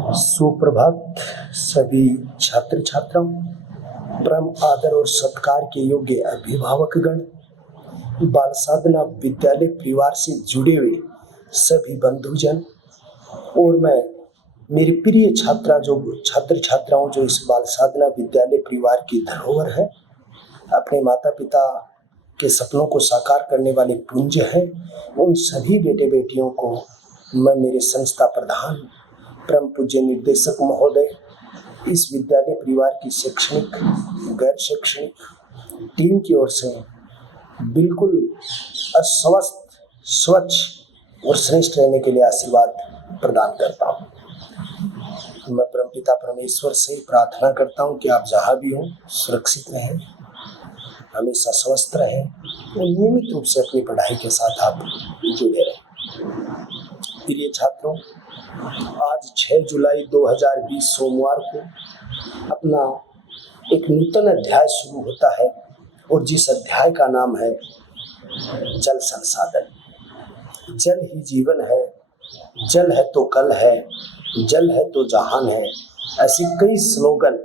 सुप्रभात सभी छात्र छात्राओं, परम आदर और सत्कार के योग्य अभिभावकगण, बाल साधना विद्यालय परिवार से जुड़े हुए सभी बंधुजन और मैं मेरी प्रिय छात्र छात्राओं जो इस बाल साधना विद्यालय परिवार की धरोहर है, अपने माता पिता के सपनों को साकार करने वाले पुंज हैं, उन सभी बेटे बेटियों को मैं मेरे संस्था प्रधान परम पूज्य निर्देशक महोदय, इस विद्यालय परिवार की शैक्षणिक गैर शैक्षणिक टीम की ओर से बिल्कुल अस्वस्थ स्वच्छ और श्रेष्ठ रहने के लिए आशीर्वाद प्रदान करता हूँ। मैं परमपिता परमेश्वर से प्रार्थना करता हूँ कि आप जहाँ भी हों सुरक्षित रहें, हमेशा स्वस्थ रहें और नियमित रूप से अपनी पढ़ाई के साथ आप जुड़े रहें। प्रिय छात्रों, आज 6 जुलाई 2020 सोमवार को अपना एक नूतन अध्याय शुरू होता है और जिस अध्याय का नाम है जल संसाधन। जल ही जीवन है, जल है तो कल है, जल है तो जहान है, ऐसी कई स्लोगन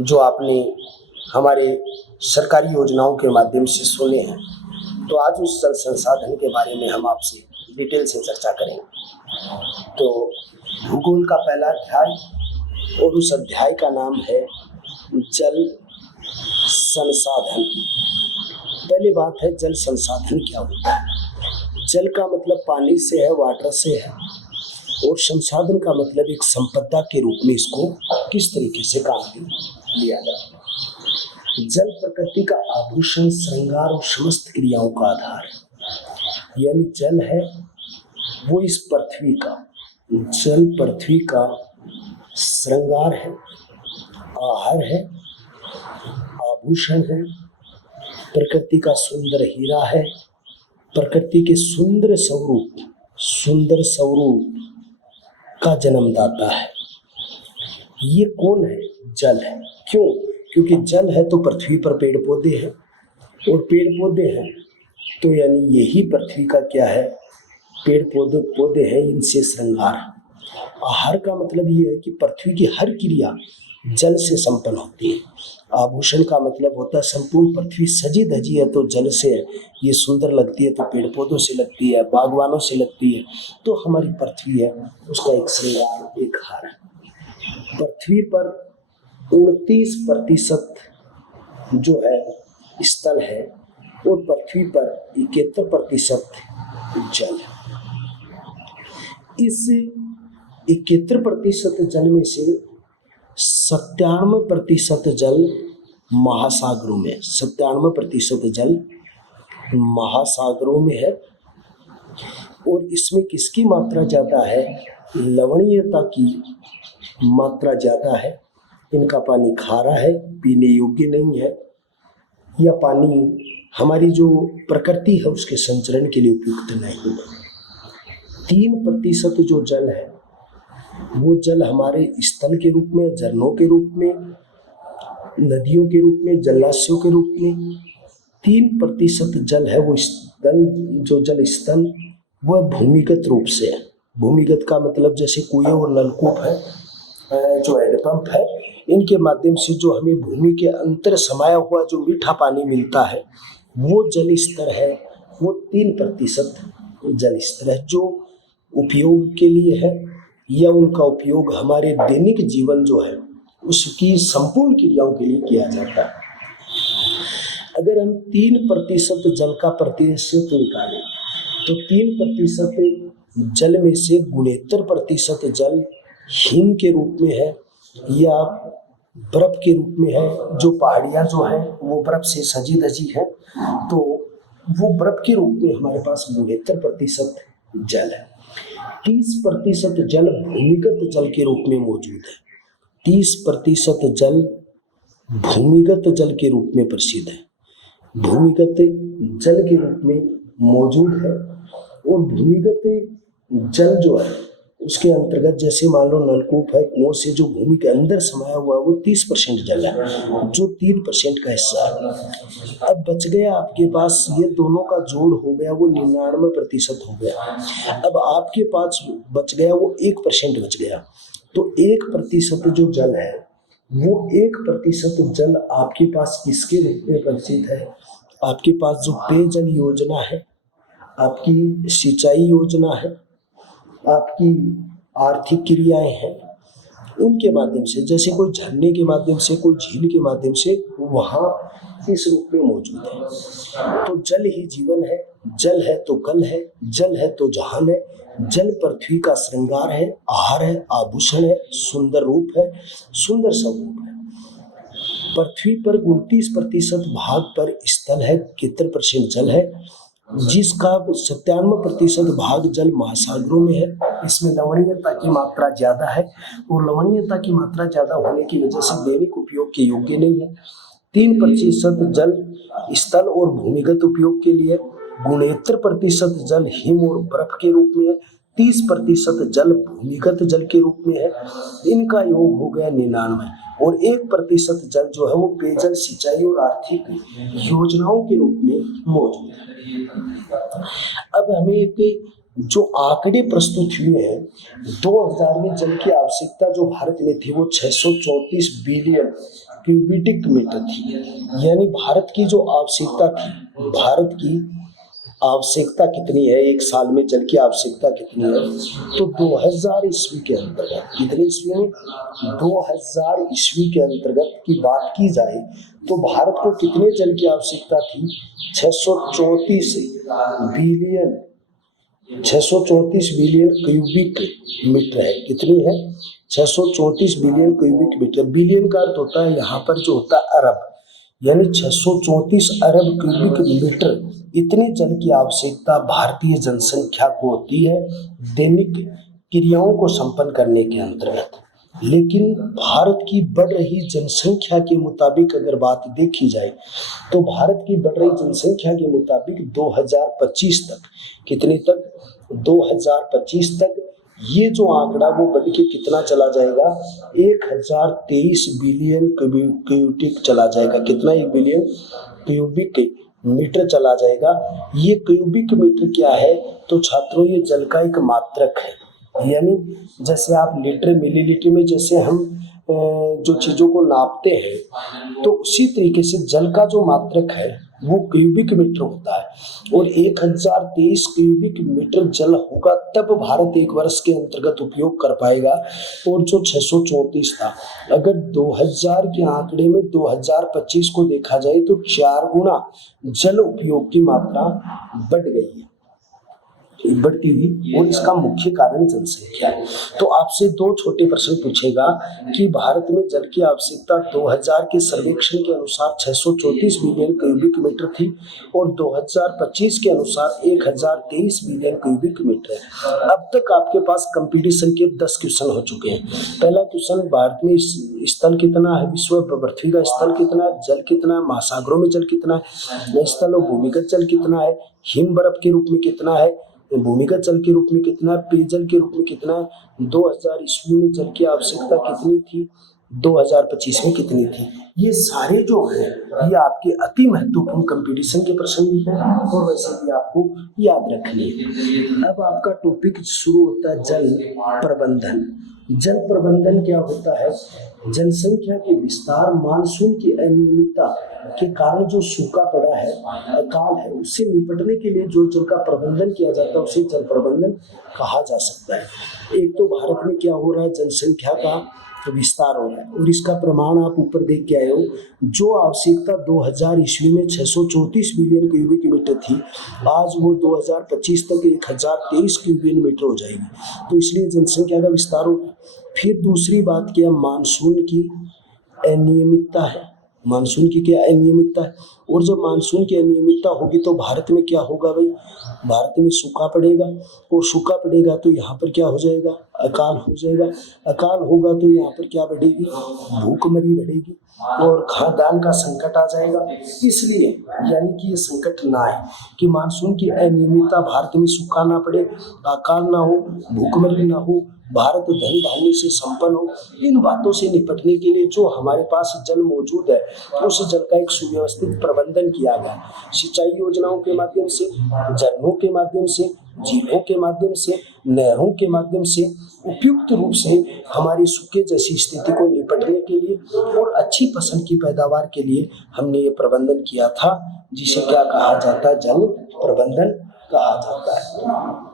जो आपने हमारे सरकारी योजनाओं के माध्यम से सुने हैं। तो आज उस जल संसाधन के बारे में हम आपसे डिटेल से चर्चा करेंगे। तो भूगोल का पहला अध्याय और उस अध्याय का नाम है जल संसाधन। पहली बात है, जल संसाधन क्या होता है? जल का मतलब पानी से है, वाटर से है, और संसाधन का मतलब एक संपदा के रूप में इसको किस तरीके से काम में लिया जाता है। जल प्रकृति का आभूषण, श्रृंगार और समस्त क्रियाओं का आधार है। यानी जल है वो इस पृथ्वी का, जल पृथ्वी का श्रृंगार है, आहार है, आभूषण है, प्रकृति का सुंदर हीरा है, प्रकृति के सुंदर स्वरूप का जन्मदाता है। ये कौन है? जल है। क्यों? क्योंकि जल है तो पृथ्वी पर पेड़ पौधे हैं, और पेड़ पौधे हैं तो यानी यही पृथ्वी का क्या है? पेड़ पौधे हैं, इनसे श्रृंगार। आहार का मतलब ये है कि पृथ्वी की हर क्रिया जल से संपन्न होती है। आभूषण का मतलब होता है संपूर्ण पृथ्वी सजी धजी है तो जल से है, ये सुंदर लगती है तो पेड़ पौधों से लगती है, बागवानों से लगती है। तो हमारी पृथ्वी है उसका एक श्रृंगार, एक हार है। पृथ्वी पर 29% जो है स्थल है और पृथ्वी पर 71% जल है। इस 71% जल में से 97% जल महासागरों में, 97% जल महासागरों में है। और इसमें किसकी मात्रा ज़्यादा है? लवणीयता की मात्रा ज़्यादा है। इनका पानी खारा है, पीने योग्य नहीं है, या पानी हमारी जो प्रकृति है उसके संचरण के लिए उपयुक्त नहीं है। 3% जो जल है वो जल हमारे स्थल के रूप में, झरनों के रूप में, नदियों के रूप में, जलाशयों के रूप में। 3% जल है वो स्थल, जो जल स्थल वह भूमिगत रूप से है। भूमिगत का मतलब जैसे कुएं और नलकूप है, जो हैंडपंप है, इनके माध्यम से जो हमें भूमि के अंतर समाया हुआ जो मीठा पानी मिलता है वो जल स्तर है, वो 3% जल स्तर है, जो उपयोग के लिए है या उनका उपयोग हमारे दैनिक जीवन जो है उसकी संपूर्ण क्रियाओं के लिए किया जाता है। अगर हम 3% जल का प्रतिशत निकालें तो 3% जल में से 69% जल हिम के रूप में है या बर्फ के रूप में है। जो पहाड़ियाँ जो है वो बर्फ से सजी धजी है, तो वो बर्फ के रूप में हमारे पास 69% जल है। 30% जल भूमिगत जल के रूप में मौजूद है। 30% जल भूमिगत जल के रूप में प्रसिद्ध है, भूमिगत जल के रूप में मौजूद है। और भूमिगत जल जो है उसके अंतर्गत जैसे मान लो नलकूप है, कुओं से जो भूमि के अंदर समाया हुआ है वो 30% जल है, जो 3% का हिस्सा है। अब बच गया आपके पास, ये दोनों का जोड़ हो गया वो 99% हो गया। अब आपके पास बच गया वो 1% बच गया। तो 1% जो जल है वो 1% जल आपके पास किसके रूप में परिचित है? आपके पास जो पेयजल योजना है, आपकी सिंचाई योजना है, आपकी आर्थिक क्रियाएं हैं, उनके माध्यम से, जैसे कोई झरने के माध्यम से, कोई झील के माध्यम से वहाँ इस रूप में मौजूद है। तो जल ही जीवन है, जल है तो कल है, जल है तो जहान है, जल पृथ्वी का श्रृंगार है, आहार है, आभूषण है, सुंदर रूप है, सुंदर स्वरूप है। पृथ्वी पर 29% भाग पर स्थल है, 71% जल है, जिसका 97% भाग जल महासागरों में है। इसमें लवणीयता की मात्रा ज्यादा है और लवणीयता की मात्रा ज्यादा होने की वजह से दैनिक उपयोग के योग्य नहीं है। 3% जल स्थल और भूमिगत उपयोग के लिए, 69% जल हिम और बर्फ के रूप में है, 30% जल भूमिगत जल के रूप में है। इनका योग हो गया 99 और 1% जल जो है वो पेयजल, सिंचाई और आर्थिक योजनाओं के रूप में मौजूद है। अब हमें एक जो आंकड़े प्रस्तुत हुए हैं, 2000 में जल की आवश्यकता जो भारत में थी वो 634 बिलियन क्यूबिक मीटर थी। यानी भारत की जो आवश्यकता थी, भारत की आवश्यकता कितनी है, एक साल में जल की आवश्यकता कितनी है, तो 2000 ईस्वी के अंतर्गत, कितनी ईस्वी में, 2000 ईस्वी के अंतर्गत की बात की जाए तो भारत को कितने जल की आवश्यकता थी? 634 बिलियन 634 बिलियन क्यूबिक मीटर है। कितनी है? 634 बिलियन क्यूबिक मीटर। बिलियन का अर्थ होता है यहाँ पर जो होता है अरब, यानी 634 अरब क्यूबिक मीटर इतने जल की आवश्यकता भारतीय जनसंख्या को होती है दैनिक क्रियाओं को संपन्न करने के अंतर्गत। लेकिन भारत की बढ़ रही जनसंख्या के मुताबिक अगर बात देखी जाए तो भारत की बढ़ रही जनसंख्या के मुताबिक 2025 तक, कितने तक? 2025 तक ये जो आंकड़ा वो बढ़ के कितना चला जाएगा? 1023 बिलियन क्यूबिक चला जाएगा। कितना? 1 बिलियन क्यूबिक मीटर चला जाएगा। ये क्यूबिक मीटर क्या है? तो छात्रों ये जल का एक मात्रक है। यानी जैसे आप लीटर, मिलीलीटर में जैसे हम जो चीजों को नापते हैं, तो उसी तरीके से जल का जो मात्रक है वो क्यूबिक मीटर होता है। और 1023 क्यूबिक मीटर जल होगा तब भारत एक वर्ष के अंतर्गत उपयोग कर पाएगा। और जो 634 था, अगर 2000 के आंकड़े में 2025 को देखा जाए तो 4 गुना जल उपयोग की मात्रा बढ़ गई है, बढ़ती हुई। और इसका मुख्य कारण जनसंख्या है। तो आपसे 2 छोटे प्रश्न पूछेगा कि भारत में जल की आवश्यकता 2000 के सर्वेक्षण के अनुसार 634 बिलियन क्यूबिक मीटर थी और 2025 के अनुसार 1023 बिलियन क्यूबिक मीटर है। अब तक आपके पास कंपटीशन के 10 क्वेश्चन हो चुके हैं। पहला क्वेश्चन, भारत में स्थल कितना है, विश्व पृथ्वी का स्थल कितना है, जल कितना है, महासागरों में जल कितना है, स्थल और भूमिगत जल कितना है, हिम बर्फ के रूप में कितना है, भूमिगत जल के रूप में कितना है, पेयजल के रूप में कितना है, 2000 ईस्वी में जल की आवश्यकता कितनी थी, 2025 में कितनी थी। ये सारे जो हैं ये आपके अति महत्वपूर्ण कंपटीशन के प्रश्न भी हैं और वैसे भी आपको याद रखने हैं। अब आपका टॉपिक शुरू होता है जल प्रबंधन। जल प्रबंधन क्या होता है? जनसंख्या के विस्तार, मानसून की अनियमितता के कारण जो सूखा पड़ा है, अकाल है, उससे निपटने के लिए जो जल का प्रबंधन किया जाता है उसे जल प्रबंधन कहा जा सकता है। एक तो भारत में क्या हो रहा है, जनसंख्या का विस्तार हो रहा है और इसका प्रमाण आप ऊपर देख के आए हो। जो आवश्यकता 2000 ईस्वी में 634 बिलियन क्यूबिक मीटर थी, आज वो 2025 तक 1023 क्यूबिक मीटर हो जाएगी। तो इसलिए जनसंख्या का विस्तार हो। फिर दूसरी बात क्या, मानसून की अनियमितता है। मानसून की क्या अनियमितता है? और जब मानसून की अनियमितता होगी तो भारत में क्या होगा भाई? भारत में सूखा पड़ेगा और सूखा पड़ेगा तो यहाँ पर क्या हो जाएगा? अकाल हो जाएगा। अकाल होगा तो यहाँ पर क्या बढ़ेगी? भूखमरी बढ़ेगी और खाद्यान्न का संकट आ जाएगा। इसलिए यानी कि ये संकट ना आए कि मानसून की अनियमितता, भारत में सूखा ना पड़े, अकाल ना हो, भूखमरी ना हो, भारत धन धान्य से संपन्न हो। इन बातों से निपटने के लिए जो हमारे पास जल मौजूद है उस जल का एक सुव्यवस्थित प्रबंधन किया गया। सिंचाई योजनाओं के माध्यम से, झरनों के माध्यम से, झीलों के माध्यम से, नहरों के माध्यम से उपयुक्त रूप से हमारी सूखे जैसी स्थिति को निपटने के लिए और अच्छी फसल की पैदावार के लिए हमने ये प्रबंधन किया था, जिसे क्या कहा जाता है, जल प्रबंधन कहा जाता है।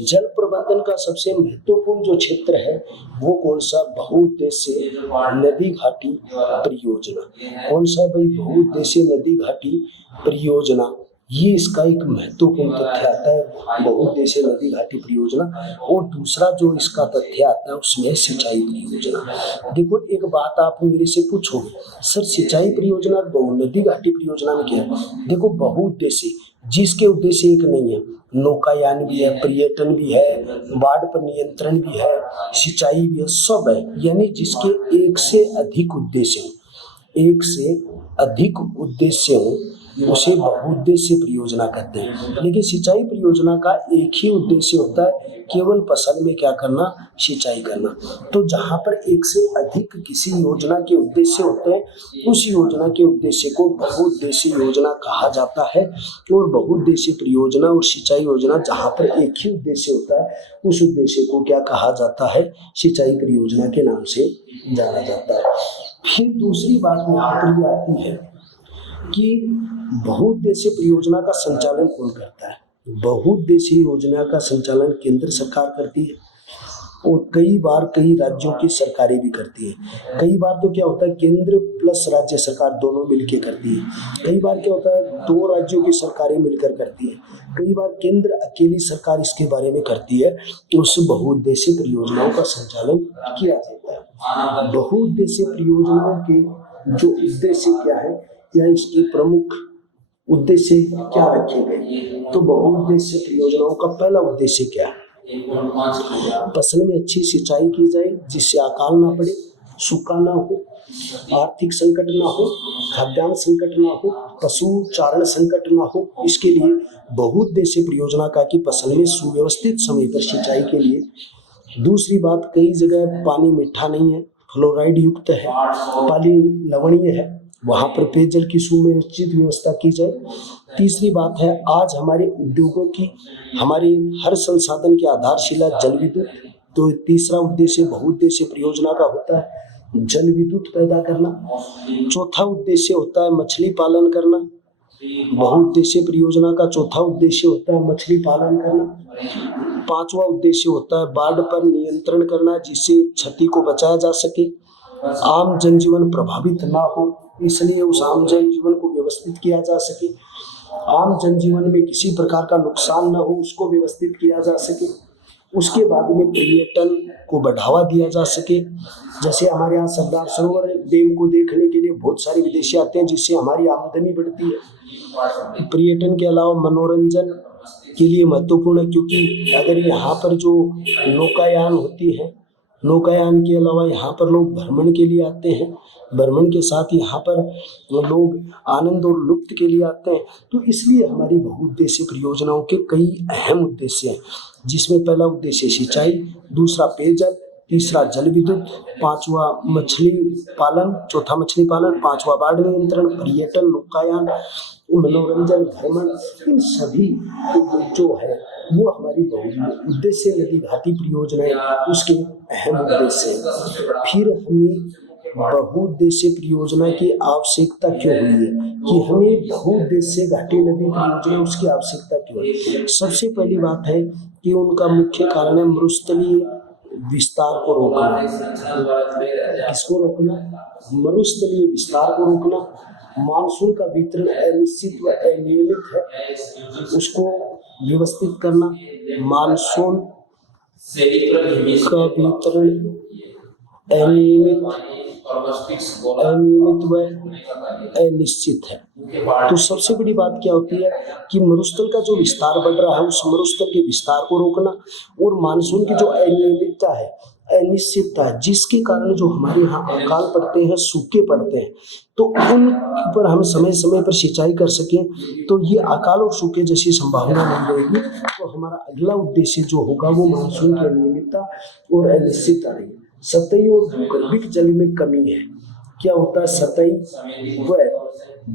जल प्रबंधन का सबसे महत्वपूर्ण जो क्षेत्र है वो कौन सा, बहुउद्देशीय नदी घाटी परियोजना। कौन सा भाई, बहुउद्देशीय नदी घाटी परियोजना। ये इसका एक महत्वपूर्ण तथ्य आता है, बहुउद्देशीय नदी घाटी परियोजना। और दूसरा जो इसका तथ्य आता है उसमें सिंचाई परियोजना। देखो, एक बात आप मेरे से पूछोगे, सर सिंचाई परियोजना और बहु नदी घाटी परियोजना में क्या है? देखो, बहुउद्देशीय जिसके उद्देश्य एक नहीं है, नौकायान भी है, पर्यटन भी है, बाढ़ पर नियंत्रण भी है, सिंचाई भी है, सब है। यानी जिसके एक से अधिक उद्देश्य हो, एक से अधिक उद्देश्य हो, उसे बहुउद्देशीय परियोजना कहते हैं। लेकिन सिंचाई परियोजना का एक ही उद्देश्य होता है, केवल फसल में क्या करना, सिंचाई करना। तो जहाँ पर एक से अधिक किसी योजना के उद्देश्य होते हैं, उस योजना के उद्देश्य को बहुउद्देशीय योजना कहा जाता है। और बहुउद्देशीय परियोजना और सिंचाई योजना जहाँ पर एक ही उद्देश्य होता है, उस उद्देश्य को क्या कहा जाता है, सिंचाई परियोजना के नाम से जाना जाता है। फिर दूसरी बात यहाँ पर ये आती है कि बहुउद्देशीय परियोजना का संचालन कौन करता है। बहुउद्देशीय योजना का संचालन केंद्र सरकार करती है और कई बार कई राज्यों की सरकारें भी करती है। कई बार तो क्या होता है, केंद्र प्लस राज्य सरकार दोनों मिलकर करती है। कई बार क्या होता है, दो राज्यों की सरकारें मिलकर करती है। कई बार केंद्र अकेली सरकार इसके बारे में करती है। उस बहुउद्देशीय परियोजनाओं का संचालन किया जाता है। बहुउद्देशीय परियोजनाओं के जो उद्देश्य क्या है या इसके प्रमुख उद्देश्य क्या रखे गए, तो बहुउद्देशीय परियोजनाओं का पहला उद्देश्य क्या है, फसल में अच्छी सिंचाई की जाए जिससे अकाल ना पड़े, सूखा ना हो, आर्थिक संकट ना हो, खाद्यान्न संकट ना हो, पशु चारण संकट ना हो। इसके लिए बहुउद्देशीय परियोजना का कि फसल में सुव्यवस्थित समय पर सिंचाई के लिए। दूसरी बात, कई जगह पानी मीठा नहीं है, फ्लोराइड युक्त है, पानी लवणीय है, वहाँ पर पेयजल की सुनिश्चित व्यवस्था की जाए। तीसरी बात है, आज हमारे उद्योगों की, हमारे हर संसाधन की आधारशिला जल विद्युत। तो तीसरा उद्देश्य बहुउद्देशीय परियोजना का होता है जल विद्युत पैदा करना। चौथा उद्देश्य होता है मछली पालन करना। बहुउद्देशीय परियोजना का चौथा उद्देश्य होता है मछली पालन करना। पांचवा उद्देश्य होता है बाढ़ पर नियंत्रण करना, जिससे क्षति को बचाया जा सके, आम जनजीवन प्रभावित ना हो, इसलिए उस आम जनजीवन को व्यवस्थित किया जा सके, आम जनजीवन में किसी प्रकार का नुकसान न हो उसको व्यवस्थित किया जा सके। उसके बाद में पर्यटन को बढ़ावा दिया जा सके। जैसे हमारे यहाँ सरदार सरोवर डैम को देखने के लिए बहुत सारे विदेशी आते हैं, जिससे हमारी आमदनी बढ़ती है। पर्यटन के अलावा मनोरंजन के लिए महत्वपूर्ण है, क्योंकि अगर यहाँ पर जो नौकायान होती है, नौकायान के अलावा यहाँ पर लोग भ्रमण के लिए आते हैं, भ्रमण के साथ यहाँ पर लोग आनंद और लुत्फ के लिए आते हैं। तो इसलिए हमारी बहुउद्देशीय परियोजनाओं के कई अहम उद्देश्य हैं, जिसमें पहला उद्देश्य सिंचाई, दूसरा पेयजल, तीसरा जल विद्युत, पांचवा मछली पालन, चौथा मछली पालन, पांचवा बाढ़ नियंत्रण, पर्यटन, नौकायान, मनोरंजन, भ्रमण। इन सभी जो है वो हमारी बहुउद्देशीय नदी घाटी परियोजना है, उसके अहम उद्देश्य हैं। फिर हमें बहुउद्देशीय परियोजना की आवश्यकता क्यों हुई है, कि हमें बहुउद्देशीय घाटी नदी परियोजना उसकी आवश्यकता क्यों है। सबसे पहली बात है कि उनका मुख्य कारण है मरुस्थलीय विस्तार को रोकना। किसको रोकना? मरुस्थलीय विस्तार को रोकना। मानसून का वितरण अनिश्चित व अनियमित है, उसको व्यवस्थित करना। मानसून का वितरण अनियमित व अनिश्चित है। तो सबसे बड़ी बात क्या होती है कि मरुस्थल का जो विस्तार बढ़ रहा है, उस मरुस्थल के विस्तार को रोकना। और मानसून की जो अनियमितता है, अनिश्चितता है, जिसके कारण जो हमारे यहाँ अकाल पड़ते हैं, सूखे पड़ते हैं, तो उन पर हम समय समय पर सिंचाई कर सकें, तो ये अकाल और सूखे जैसी संभावना नहीं रहेगी। तो हमारा अगला उद्देश्य जो होगा वो मानसून की अनियमितता और अनिश्चितता रहेगी। सतही और भूगर्भिक जल में कमी है। क्या होता है? सतही व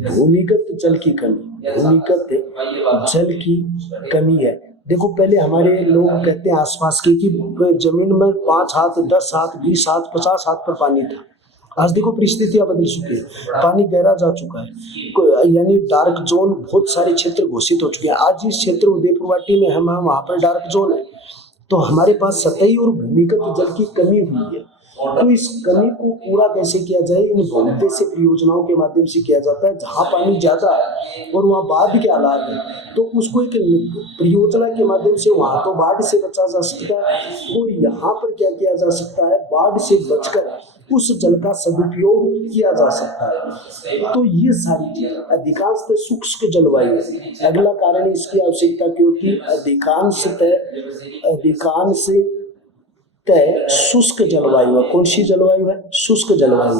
भूमिगत जल की कमी, भूमिगत जल की कमी है। देखो पहले हमारे लोग कहते हैं आसपास के कि जमीन में 5 हाथ, 10 हाथ, 20 हाथ, 50 हाथ पर पानी था। आज देखो परिस्थितियां बदल चुकी है, पानी गहरा जा चुका है, यानी डार्क जोन बहुत सारे क्षेत्र घोषित हो चुके हैं। आज जिस क्षेत्र उदयपुर वाटी में हम वहाँ पर डार्क जोन है, तो हमारे पास सतही और भूमिगत जल की कमी हुई है। तो इस कमी को पूरा कैसे किया जाए, इन बहुउद्देशीय परियोजनाओं के माध्यम से किया जाता है। जहाँ पानी ज्यादा है और वहाँ बाढ़ के हालात है, तो उसको एक परियोजना के माध्यम से वहाँ तो बाढ़ से बचा जा सकता है, और यहाँ पर क्या किया जा सकता है, बाढ़ से बचकर उस जल का सदुपयोग किया जा सकता है। तो ये सारी चीजें अधिकांशतः शुष्क जलवायु है। अगला कारण इसकी आवश्यकता क्यों थी, अधिकांशतः शुष्क जलवायु है। कौन सी जलवायु है, शुष्क जलवायु।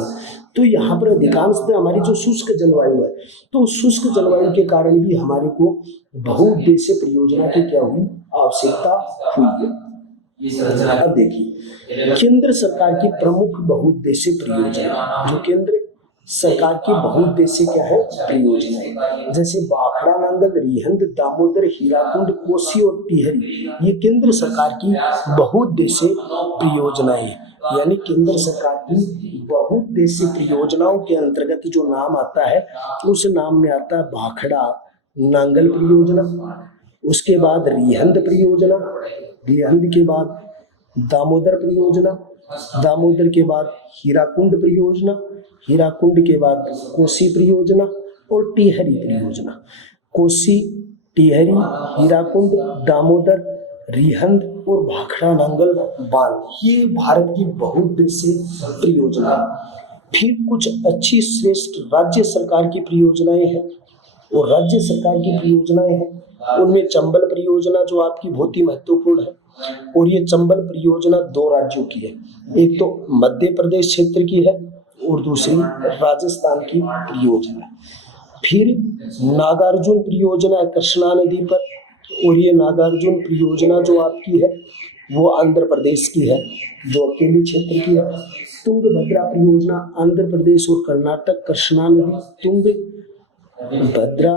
तो यहाँ पर अधिकांशतः हमारी जो शुष्क जलवायु है, तो शुष्क जलवायु के कारण भी हमारे को बहुउद्देशीय परियोजना की क्या हुई, आवश्यकता हुई है। अब देखिए केंद्र सरकार की प्रमुख बहुउद्देशीय परियोजना, जो केंद्र सरकार की बहुउद्देशीय क्या है, परियोजना है, जैसे भाखड़ा नांगल, रिहंद, दामोदर, हीराकुंड, कोसी और टिहरी, ये केंद्र सरकार की बहुउद्देशीय परियोजनाएं हैं। यानी केंद्र सरकार की बहुउद्देशीय परियोजनाओं के अंतर्गत जो नाम आता है, उस नाम में आता है भाखड़ा नांगल परियोजना, उसके बाद रिहंद परियोजना, रिहंद के बाद दामोदर परियोजना, दामोदर के बाद हीराकुंड परियोजना, हीराकुंड के बाद कोसी परियोजना और टिहरी परियोजना। कोसी, टिहरी, हीराकुंड, दामोदर, रिहंद और भाखड़ा नांगल बांध, ये भारत की बहुउद्देशीय परियोजना है। फिर कुछ अच्छी श्रेष्ठ राज्य सरकार की परियोजनाएं हैं, और राज्य सरकार की परियोजनाएं हैं उनमें चंबल परियोजना जो आपकी बहुत ही महत्वपूर्ण है, और ये चंबल परियोजना 2 राज्यों की है, एक तो मध्य प्रदेश क्षेत्र की है और दूसरी राजस्थान की परियोजना। फिर नागार्जुन परियोजना कृष्णा नदी पर, और ये नागार्जुन परियोजना जो आपकी है वो आंध्र प्रदेश की है, जो अकेली क्षेत्र की है। तुंगभद्रा परियोजना आंध्र प्रदेश और कर्नाटक, कृष्णा नदी, तुंगभद्रा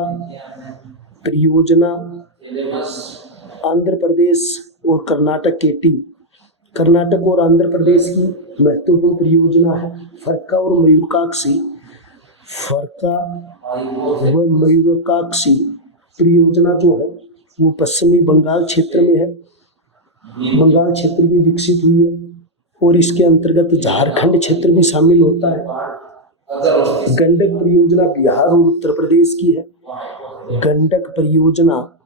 परियोजना आंध्र प्रदेश और कर्नाटक के कर्नाटक और आंध्र प्रदेश की महत्वपूर्ण परियोजना है। फरक्का और मयूरकाक्षी, फरक्का व मयूरकाक्षी परियोजना जो है वो पश्चिमी बंगाल क्षेत्र में है, बंगाल क्षेत्र भी विकसित हुई है, और इसके अंतर्गत झारखंड क्षेत्र भी शामिल होता है। गंडक परियोजना बिहार और उत्तर प्रदेश की है। गंडक परियोजना,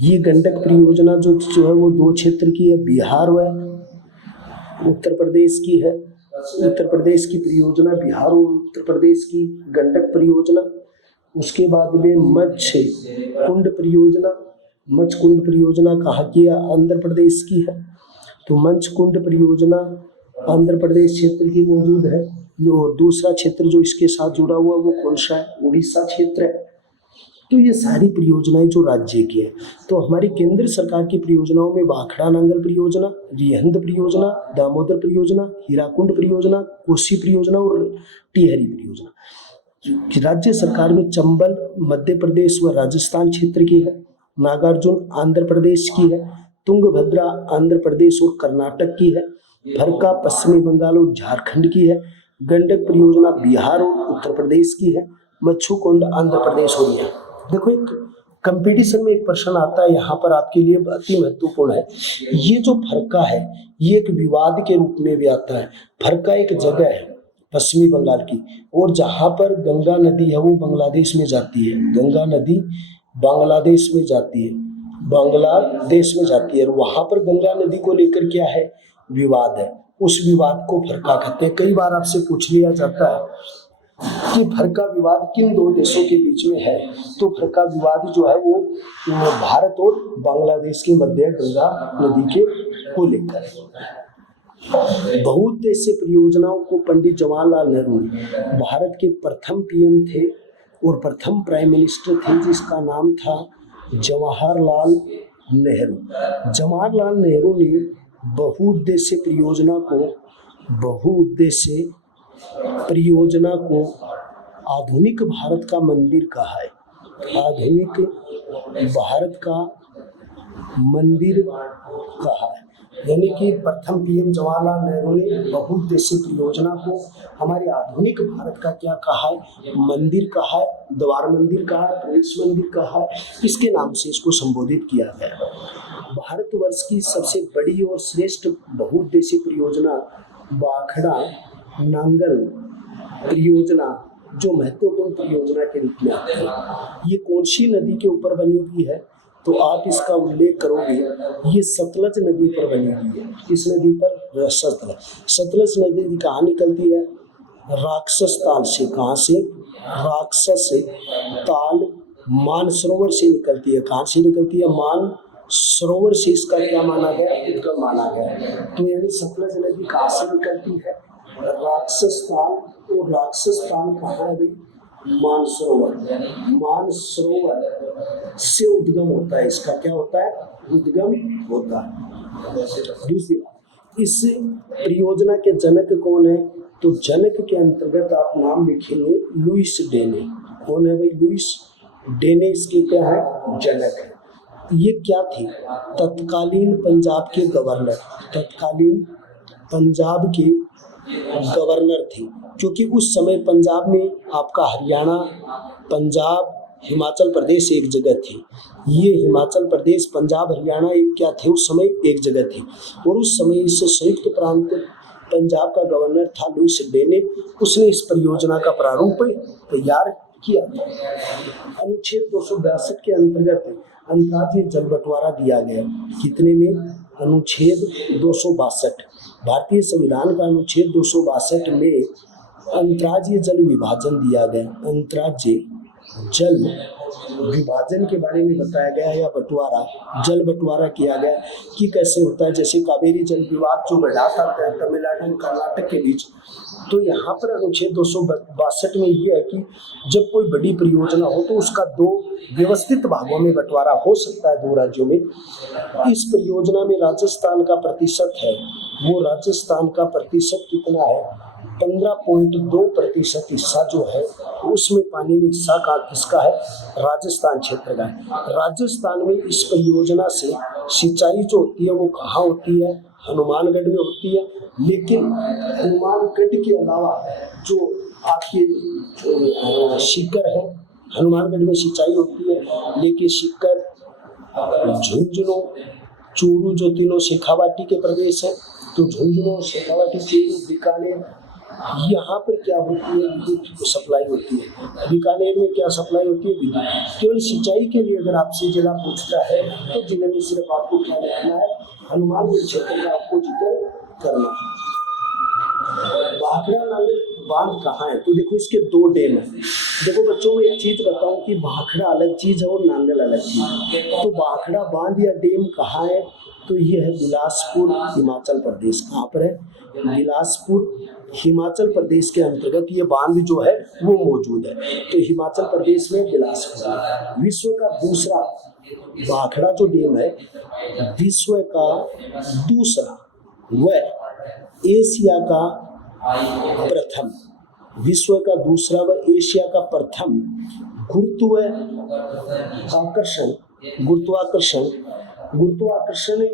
ये गंडक परियोजना जो है वो 2 क्षेत्र की है, बिहार व उत्तर प्रदेश की है। उत्तर प्रदेश की परियोजना बिहार और उत्तर प्रदेश की गंडक परियोजना। उसके बाद में मच्छकुंड परियोजना कहाँ की है, आंध्र प्रदेश की है। तो मच्छकुंड परियोजना आंध्र प्रदेश क्षेत्र की मौजूद है। और दूसरा क्षेत्र जो इसके साथ जुड़ा हुआ वो कौन सा है, उड़ीसा क्षेत्र है। तो ये सारी परियोजनाएं जो राज्य की है, तो हमारी केंद्र सरकार की परियोजनाओं में भाखड़ा नांगल परियोजना, रिहंद परियोजना, दामोदर परियोजना, हीराकुंड परियोजना, कोसी परियोजना और टिहरी परियोजना। राज्य सरकार में चंबल मध्य प्रदेश व राजस्थान क्षेत्र की है, नागार्जुन आंध्र प्रदेश की है, तुंगभद्रा आंध्र प्रदेश और कर्नाटक की है, फरक्का पश्चिमी बंगाल और झारखंड की है, गंडक परियोजना बिहार और उत्तर प्रदेश की है, मच्छकुंड आंध्र प्रदेश और है। देखो एक कंपटीशन में एक प्रश्न आता है यहाँ पर आपके लिए अति महत्वपूर्ण है। ये जो फरक्का है ये एक विवाद के रूप में भी आता है। फरक्का एक जगह है पश्चिमी बंगाल की, और जहाँ पर गंगा नदी है वो बांग्लादेश में जाती है। गंगा नदी बांग्लादेश में जाती है, बांग्लादेश में जाती है, और वहाँ पर गंगा नदी को लेकर क्या है, विवाद है। उस विवाद को फरक्का कहते हैं। कई बार आपसे पूछ लिया जाता है कि फरक्का विवाद किन 2 देशों के बीच में है, तो फरक्का विवाद जो है वो भारत और बांग्लादेश के मध्य गंगा नदी के को लेकर। बहुउद्देशीय परियोजनाओं को पंडित जवाहरलाल नेहरू भारत के प्रथम पीएम थे और प्रथम प्राइम मिनिस्टर थे, जिसका नाम था जवाहरलाल नेहरू। जवाहरलाल नेहरू ने बहुउद्देशीय परियोजना को आधुनिक भारत का मंदिर कहा है। आधुनिक भारत का मंदिर कहा है। यानी कि प्रथम पीएम जवाहरलाल नेहरू ने बहुउद्देशीय परियोजना को हमारे आधुनिक भारत का क्या कहा है, मंदिर कहा है, द्वार मंदिर कहा है, प्रवेश मंदिर कहा है, इसके नाम से इसको संबोधित किया गया। भारतवर्ष की सबसे बड़ी और श्रेष्ठ बहुउद्देशीय परियोजना बाखड़ा नांगल परियोजना जो महत्वपूर्ण परियोजना के रूप में आती है। ये कौन सी नदी के ऊपर बनी हुई है, तो आप इसका उल्लेख करोगे, ये सतलज नदी पर बनी हुई है। इस नदी पर सतलज नदी कहाँ निकलती है, राक्षस ताल से। कहाँ से, राक्षस ताल मानसरोवर से निकलती है। कहाँ से निकलती है, मान सरोवर से। इसका क्या माना गया, उद्गम माना गया। तो यानी सतलज नदी कहाँ से निकलती है, राक्षस ताल। और राक्षस ताल कहाँ है भाई, मानसरोवर। मानसरोवर से उद्गम होता है। इसका क्या होता है, उद्गम होता है। दूसरी बात, इस परियोजना के जनक कौन है, तो जनक के अंतर्गत आप नाम लिखेंगे लुइस डेने। कौन है भाई, लुइस डेने इसके क्या है, जनक है। ये क्या थे, तत्कालीन पंजाब के गवर्नर, तत्कालीन पंजाब के गवर्नर थे। क्योंकि उस समय पंजाब में आपका हरियाणा, पंजाब, हिमाचल प्रदेश एक जगह थे। ये हिमाचल प्रदेश, पंजाब, हरियाणा एक क्या थे, उस समय एक जगह थे। और उस समय इस संयुक्त प्रांत पंजाब का गवर्नर था लुइस डेने। उसने इस परियोजना का प्रारूप तैयार किया। अनुच्छेद 262 के अंतर्गत अंतर्राज्यीय जल बंटवारा दिया गया। कितने में, अनुच्छेद 262, भारतीय संविधान का अनुच्छेद 262 में अंतर्राज्यीय जल विभाजन दिया गया। अंतर्राज्यीय जल विभाजन के बारे में बताया गया या बंटवारा, जल बंटवारा किया गया कि कैसे होता है। जैसे कावेरी जल विवाद जो बढ़ा था तमिलनाडु और कर्नाटक के बीच, तो यहाँ पर अनुच्छेद 262 में ये है कि जब कोई बड़ी परियोजना हो तो उसका दो व्यवस्थित भागों में बंटवारा हो सकता है, दो राज्यों में। इस परियोजना में राजस्थान का प्रतिशत है, वो राजस्थान का प्रतिशत कितना है, 15.2% हिस्सा जो है उसमें पानी में हिस्सा का किसका है, राजस्थान क्षेत्र का है। राजस्थान में इस परियोजना से सिंचाई जो होती है वो कहाँ होती है, हनुमानगढ़ में होती है। लेकिन हनुमानगढ़ के अलावा जो आपके सीकर है, हनुमानगढ़ में सिंचाई होती है, लेकिन सीकर, झुंझुनू, चूरू जो तीनों शेखावाटी के प्रदेश है, तो झुंझुनू, शेखावाटी, चूरू, बीकानेर, यहाँ पर क्या होती है, विद्युत सप्लाई होती है। बीकानेर में क्या सप्लाई होती है, विद्युत। केवल सिंचाई के लिए अगर आपसे जिला पूछता है तो जिले में सिर्फ आपको क्या लिखना है, हनुमानगढ़ क्षेत्र का आपको जिक्र करना है। भाखड़ा नांगल बांध कहाँ है, तो देखो इसके दो डैम है। देखो बच्चों में एक चीज बताऊं कि भाखड़ा अलग चीज है और नांगल अलग चीज है। तो भाखड़ा बांध या डैम कहाँ है, तो ये है बिलासपुर, हिमाचल प्रदेश। कहाँ पर है, बिलासपुर, हिमाचल प्रदेश के अंतर्गत ये बांध जो है वो मौजूद है। तो हिमाचल प्रदेश में बिलासपुर। विश्व का दूसरा भाखड़ा जो डैम है, विश्व का दूसरा व एशिया का प्रथम, विश्व का दूसरा व एशिया का प्रथम गुरुत्वाकर्षण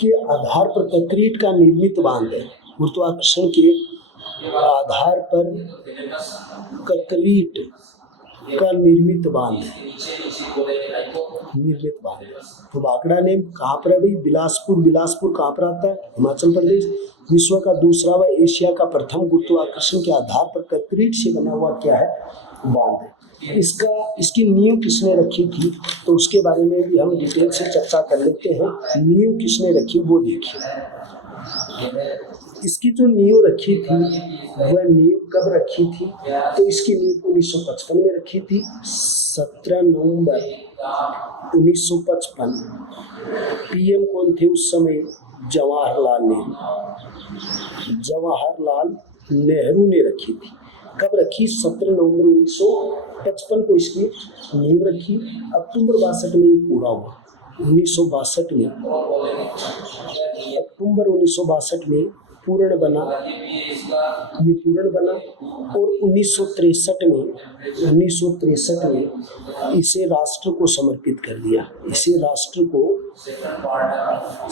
के आधार पर कंक्रीट का निर्मित बांध है। गुरुत्वाकर्षण के आधार पर कंक्रीट का निर्मित बांध। तो भाखड़ा ने कहाँ पर है भाई, बिलासपुर। बिलासपुर कहाँ पर आता है, हिमाचल प्रदेश। विश्व का दूसरा व एशिया का प्रथम गुरुत्वाकर्षण के आधार पर कंक्रीट से बना हुआ क्या है, बांध है। इसकी नींव किसने रखी थी, तो उसके बारे में भी हम डिटेल से चर्चा कर लेते हैं। नींव किसने रखी वो देखिए। इसकी जो नींव रखी थी वह नींव कब रखी थी, तो इसकी नींव 1955 में रखी थी, 17 नवंबर 1955। पीएम कौन थे उस समय, जवाहरलाल नेहरू ने रखी थी। कब रखी, 17 नवंबर 1955 को इसकी नींव रखी। अक्टूबर 62 में ये पूरा हुआ। 1962 में, अक्टूबर 1962 में पूर्ण बना, ये पूर्ण बना और 1963 में इसे राष्ट्र को समर्पित कर दिया, इसे राष्ट्र को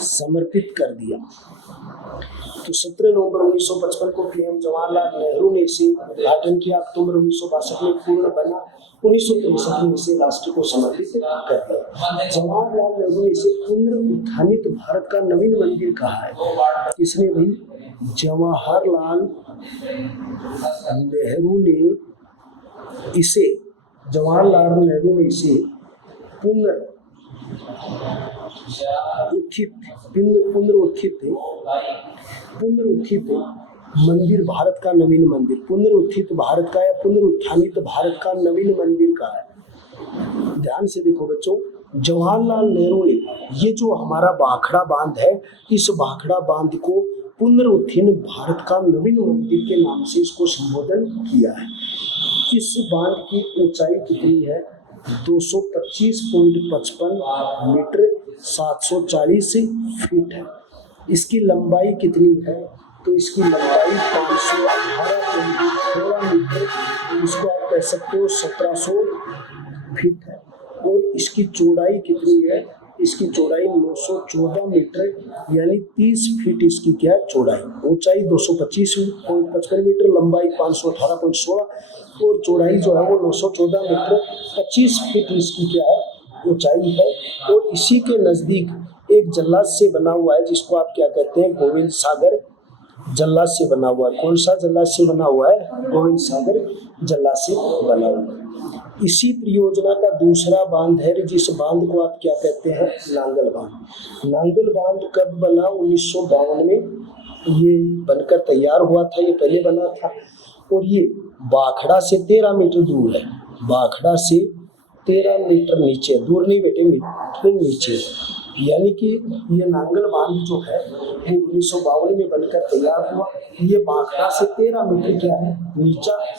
समर्पित कर दिया। तो 17 नवंबर 1955 को पीएम जवाहरलाल नेहरू ने इसे उद्घाटन किया। अक्टूबर 1962 में पूर्ण बना, 1963 में इसे राष्ट्र को समर्पित कर दिया। जवाहरलाल नेहरू ने इसे पुनरुत्थानित भारत का नवीन मंदिर कहा है। किसने भाई? जवाहरलाल नेहरू ने इसे पुनरुत्थित मंदिर, भारत का नवीन मंदिर, पुनरुत्थित भारत का या पुनरुत्थानित भारत का नवीन मंदिर का है। ध्यान से देखो बच्चों, जवाहरलाल नेहरू ने ये जो हमारा भाखड़ा बांध है, इस भाखड़ा बांध को पुनरुत्थान भारत का नवीन मंदिर के नाम से इसको संबोधन किया है। इस बांध की ऊंचाई कितनी है? 225.55 मीटर 740 फीट है। इसकी लंबाई कितनी है? तो इसकी लंबाई 518.16 मीटर, इसको आप कह सकते हो 1700 फीट है। और इसकी चौड़ाई कितनी है? इसकी चौड़ाई 914 मीटर यानी 30 फीट इसकी क्या है? चौड़ाई। ऊंचाई 225.55 मीटर, लंबाई 518.16 और चौड़ाई जो है वो 914 मीटर 25 फीट इसकी क्या है? ऊंचाई है। और इसी के नजदीक एक जल्लाद से बना हुआ है, जिसको आप क्या कहते हैं? गोविंद सागर जल्लाद से बना हुआ है। कौन सा जल्लाद से बना हुआ है? गोविंद सागर जल्लाद से बना हुआ है। इसी परियोजना का दूसरा बांध है, जिस बांध को आप क्या कहते हैं? नांगल बांध। नांगल बांध कब बना? 1952 में ये बनकर तैयार हुआ था, ये पहले बना था। और ये भाखड़ा से 13 मीटर दूर है, भाखड़ा से 13 मीटर नीचे, दूर नहीं बेटे, मीटर नीचे। यानी कि ये नांगल बांध जो है वो 1952 में बनकर तैयार हुआ। ये भाखड़ा से 13 मीटर क्या है? नीचा है।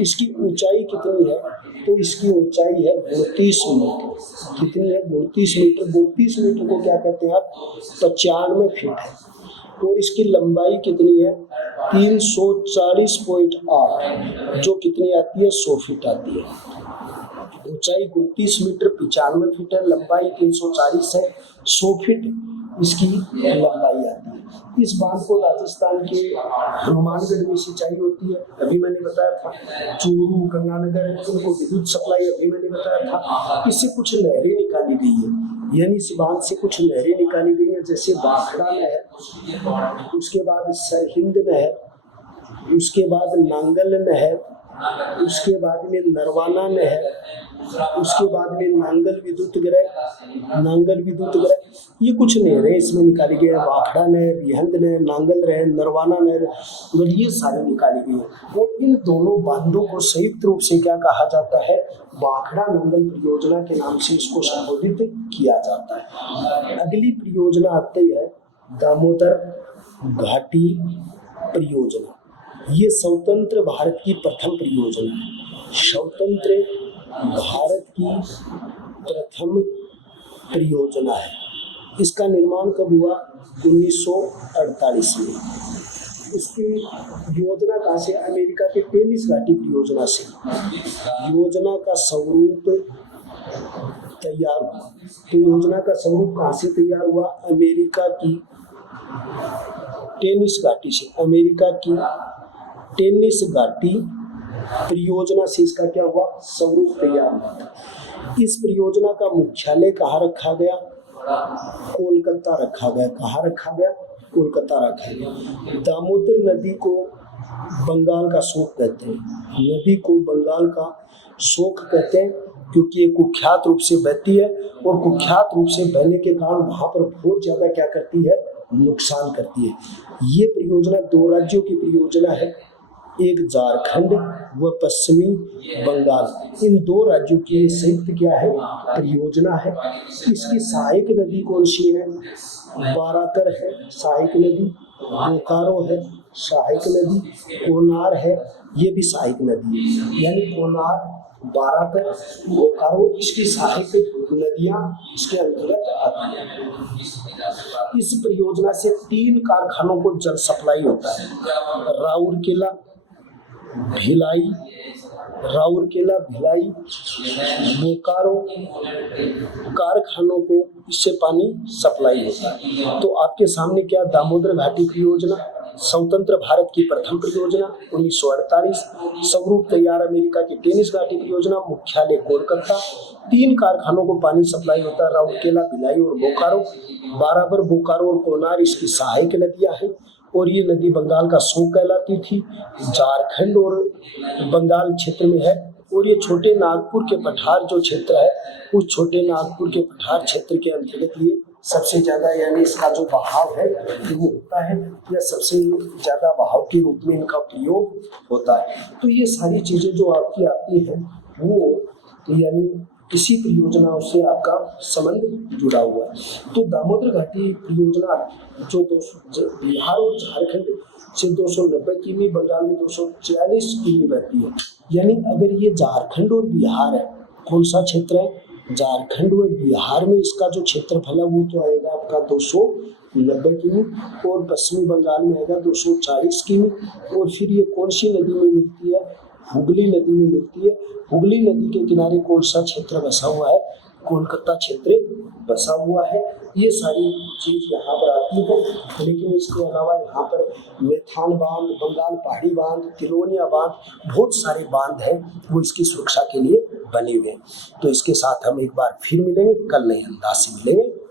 इसकी ऊंचाई कितनी है? तो इसकी ऊंचाई है 32 मीटर। कितनी है? 32 मीटर। 32 मीटर को क्या कहते हैं आप? 95 फीट है। और इसकी लंबाई कितनी है? 340.8, जो कितनी आती है? 100 फीट आती है। ऊंचाई 29 मीटर 95 फीट है, लंबाई 340 है, 100 फीट इसकी लंबाई आती है। इस बांध को राजस्थान के हनुमानगढ़ में सिंचाई होती है, अभी मैंने बताया था। चूरू, गंगानगर उनको विद्युत सप्लाई अभी मैंने बताया था। इससे कुछ नहरें निकाली गई है, यानी इस बांध से कुछ नहरें निकाली गई है, जैसे भाखड़ा नहर, उसके बाद सरहिंद नहर, उसके बाद नांगल नहर, उसके बाद में नरवाना नहर, उसके बाद में नांगल विद्युत ग्रह, ये कुछ नहरें इसमें निकाली गई है। भाखड़ा नहर, रिहंद नहर, नांगल नहर, नरवाना नहर, ये सारी निकाली गई है। और इन दोनों बांधों को संयुक्त रूप से क्या कहा जाता है? भाखड़ा नांगल परियोजना के नाम से इसको संबोधित किया जाता है। अगली परियोजना आती है दामोदर घाटी परियोजना। ये स्वतंत्र भारत की प्रथम परियोजना है, स्वतंत्र भारत की प्रथम परियोजना है। इसका निर्माण कब हुआ? 1948 में। इसकी योजना कहाँ से? अमेरिका के टेनिस घाटी परियोजना से योजना का स्वरूप तैयार हुआ। तो योजना का स्वरूप कहाँ से तैयार हुआ? अमेरिका की टेनिस घाटी से, अमेरिका की टेनिस घाटी परियोजना से इसका क्या हुआ? स्वरूप तैयार हुआ था। इस परियोजना का मुख्यालय कहाँ रखा गया? कोलकाता रखा गया। कहाँ रखा गया? कोलकाता रखा गया। दामोदर नदी को बंगाल का शोक कहते हैं, नदी को बंगाल का शोक कहते हैं, क्योंकि ये कुख्यात रूप से बहती है और कुख्यात रूप से बहने के कारण वहाँ पर बहुत ज़्यादा क्या करती है? नुकसान करती है। ये परियोजना 2 राज्यों की परियोजना है, एक झारखंड व पश्चिमी बंगाल, इन 2 राज्यों की संयुक्त क्या है? परियोजना है। इसकी सहायक नदी कौन सी है? बाराकर है सहायक नदी, बोकारो है सहायक नदी, कोनार है, ये भी सहायक नदी है। यानी कोनार, बाराकर, बोकारो इसकी सहायक नदियाँ इसके अंतर्गत आती हैं। इस परियोजना से 3 कारखानों को जल सप्लाई होता है। राउरकेला, भिलाई, बोकारो कारखानों को इससे पानी सप्लाई होता है। तो आपके सामने क्या दामोदर घाटी परियोजना, स्वतंत्र भारत की प्रथम परियोजना 1948, स्वरूप तैयार अमेरिका की टेनिस घाटी परियोजना, मुख्यालय कोलकाता। 3 कारखानों को पानी सप्लाई होता है, राउरकेला, भिलाई और बोकारो। बाराबर, बोकारो और कोनार इसकी सहायक नदियां हैं और ये नदी बंगाल का शोक कहलाती थी। झारखंड और बंगाल क्षेत्र में है। और ये छोटे नागपुर के पठार जो क्षेत्र है, उस छोटे नागपुर के पठार क्षेत्र के अंतर्गत ये सबसे ज्यादा, यानी इसका जो बहाव है वो होता है, या सबसे ज्यादा बहाव के रूप में इनका प्रयोग होता है। तो ये सारी चीजें जो आपकी आती हैं वो यानी इसी परियोजनाओं से आपका संबंध जुड़ा हुआ है। तो दामोदर घाटी परियोजना जो बिहार और झारखंड से 290 किमी, बंगाल में 240 किमी बहती है। यानी अगर ये झारखंड और बिहार है, कौन सा क्षेत्र है? झारखंड और बिहार में इसका जो क्षेत्रफल है वो तो आएगा आपका 290 किमी, और पश्चिमी बंगाल में आएगा 240 किमी। और फिर ये कौन सी नदी में मिलती है? हुगली नदी में मिलती है। हुगली नदी के किनारे कौन सा क्षेत्र बसा हुआ है? कोलकाता क्षेत्र बसा हुआ है। ये सारी चीज यहाँ पर आती है। लेकिन इसके अलावा यहाँ पर मेथान बांध, बंगाल पहाड़ी बांध, तिलोनिया बांध, बहुत सारे बांध हैं वो इसकी सुरक्षा के लिए बने हुए हैं। तो इसके साथ हम एक बार फिर मिलेंगे, कल नए अंदाज से मिलेंगे।